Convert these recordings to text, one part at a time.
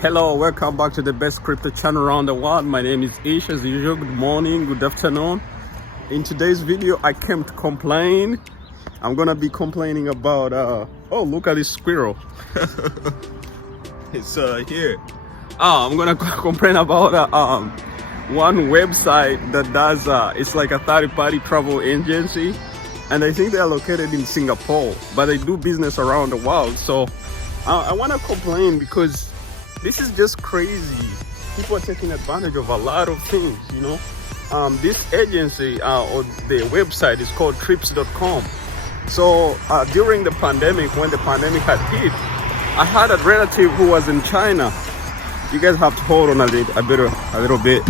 Hello, welcome back to the best crypto channel around the world. My name is Ish. As usual, good morning, good afternoon. In today's video, I came to complain. I'm gonna be complaining about oh, look at this squirrel. It's here. I'm gonna complain about one website that does it's like a third-party travel agency, and I think they are located in Singapore, but they do business around the world. So I want to complain because this is just crazy. People are taking advantage of a lot of things, you know. This agency or the website is called Trips.com. So during the pandemic, when the pandemic had hit, I had a relative who was in China. You guys have to hold on a little bit.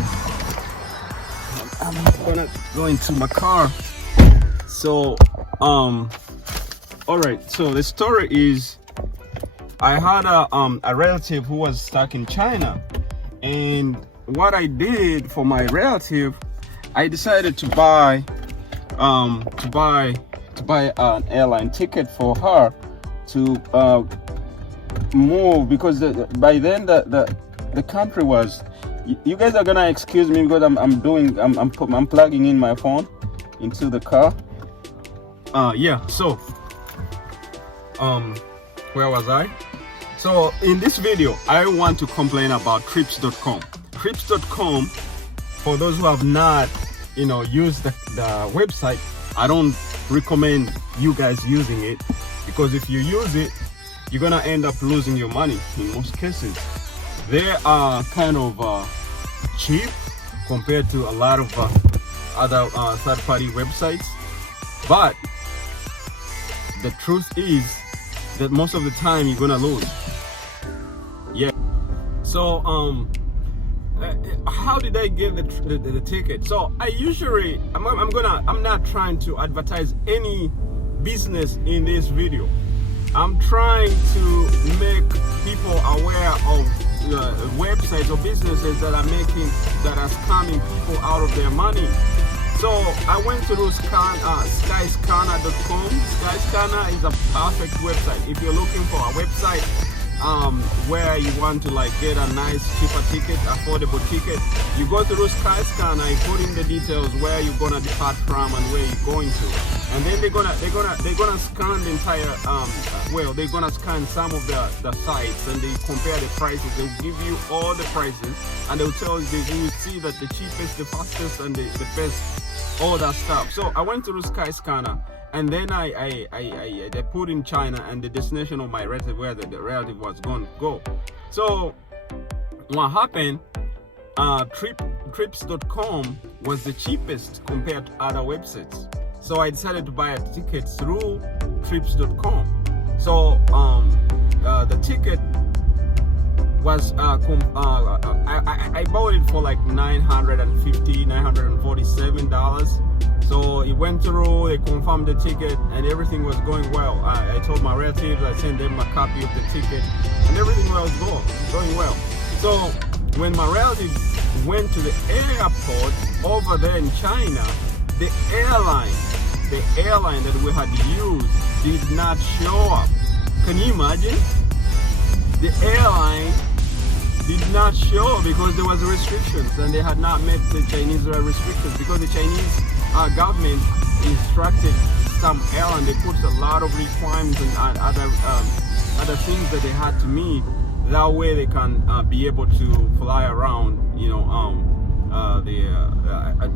I'm gonna go into my car. So all right. So the story is, I had a relative who was stuck in China, and what I did for my relative, I decided to buy an airline ticket for her to move, because by then the country was. You guys are gonna excuse me because I'm plugging in my phone into the car. Yeah. So where was I? So in this video, I want to complain about Trips.com. Trips.com, for those who have not, used the website, I don't recommend you guys using it, because if you use it, you're gonna end up losing your money in most cases. They are kind of cheap compared to a lot of other third-party websites, but the truth is that most of the time you're gonna lose. Yeah. So how did I get the ticket? So I'm not trying to advertise any business in this video. I'm trying to make people aware of websites or businesses that are scamming people out of their money. So I went to Skyscanner.com. Skyscanner is a perfect website if you're looking for a website where you want to get a nice cheaper ticket, affordable ticket. You go through Skyscanner, you put in the details where you're gonna depart from and where you're going to, and then they're gonna scan the entire they're gonna scan some of the sites, and they compare the prices. They'll give you all the prices, and they'll tell you, you will see that the cheapest, the fastest, and the best, all that stuff. So I went through Skyscanner, and then I put in China and the destination of my relative, where the relative was going to go. So what happened, Trips.com was the cheapest compared to other websites. So I decided to buy a ticket through Trips.com. So the ticket was I bought it for like $947. So it went through, they confirmed the ticket, and everything was going well. I told my relatives, I sent them a copy of the ticket, and everything was going well. So when my relatives went to the airport over there in China, the airline that we had used did not show up. Can you imagine? The airline did not show because there was restrictions, and they had not met the Chinese restrictions, because the Chinese government instructed some airline, they put a lot of requirements and other things that they had to meet. That way they can be able to fly around,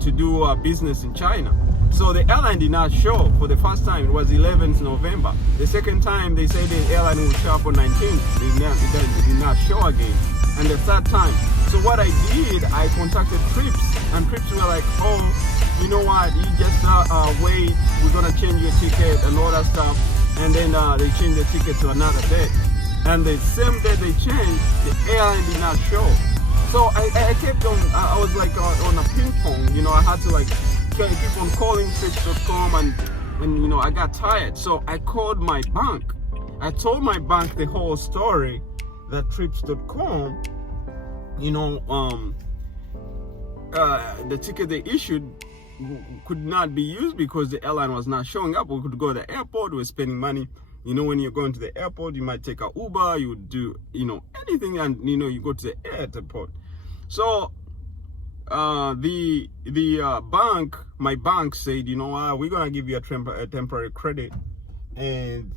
to do business in China. So the airline did not show for the first time. It was 11th November. The second time they said the airline will show up on 19th. It did not show again. And the third time. So what I did, I contacted Trips, and Trips were like, oh, you know what, you just wait, we're gonna change your ticket and all that stuff. And then they changed the ticket to another day. And the same day they changed, the airline did not show. So I kept on, I was like on a ping pong, I had to keep on calling Trips.com, and I got tired. So I called my bank. I told my bank the whole story, that Trips.com, the ticket they issued could not be used because the airline was not showing up. We could go to the airport, we were spending money You know, when you're going to the airport, you might take a Uber, you would do, you know, anything, and you know, you go to the airport. So the bank, my bank said, you know what, we're gonna give you a temporary credit, and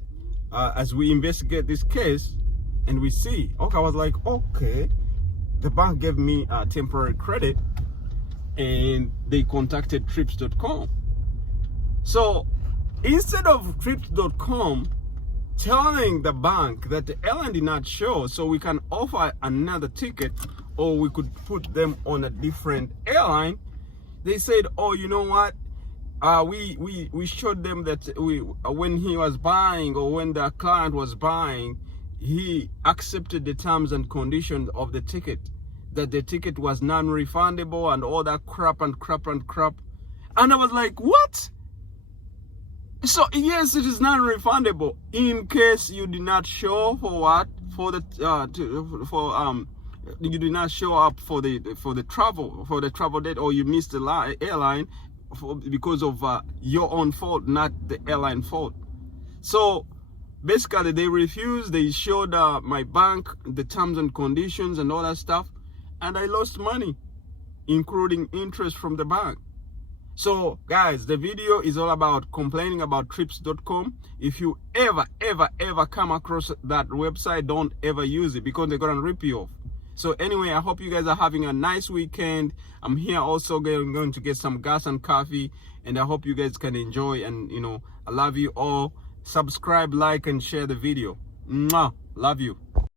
as we investigate this case and we see, okay, I was like, okay, the bank gave me a temporary credit, and they contacted Trips.com. So instead of Trips.com telling the bank that the airline did not show, so we can offer another ticket, or we could put them on a different airline, they said, oh, you know what, we showed them that when he was buying, or when the client was buying, he accepted the terms and conditions of the ticket, that the ticket was non-refundable and all that crap. And I was like, what? So yes, it is non-refundable in case you did not show for what, for the you did not show up for the travel date, or you missed the airline because of your own fault, not the airline fault. So basically they refused. They showed my bank the terms and conditions and all that stuff, and I lost money, including interest from the bank. So guys, the video is all about complaining about Trips.com. If you ever come across that website, don't ever use it, because they're gonna rip you off. So anyway, I hope you guys are having a nice weekend. I'm here also going to get some gas and coffee, and I hope you guys can enjoy. And you know, I love you all. Subscribe, like, and share the video. Mwah. Love you.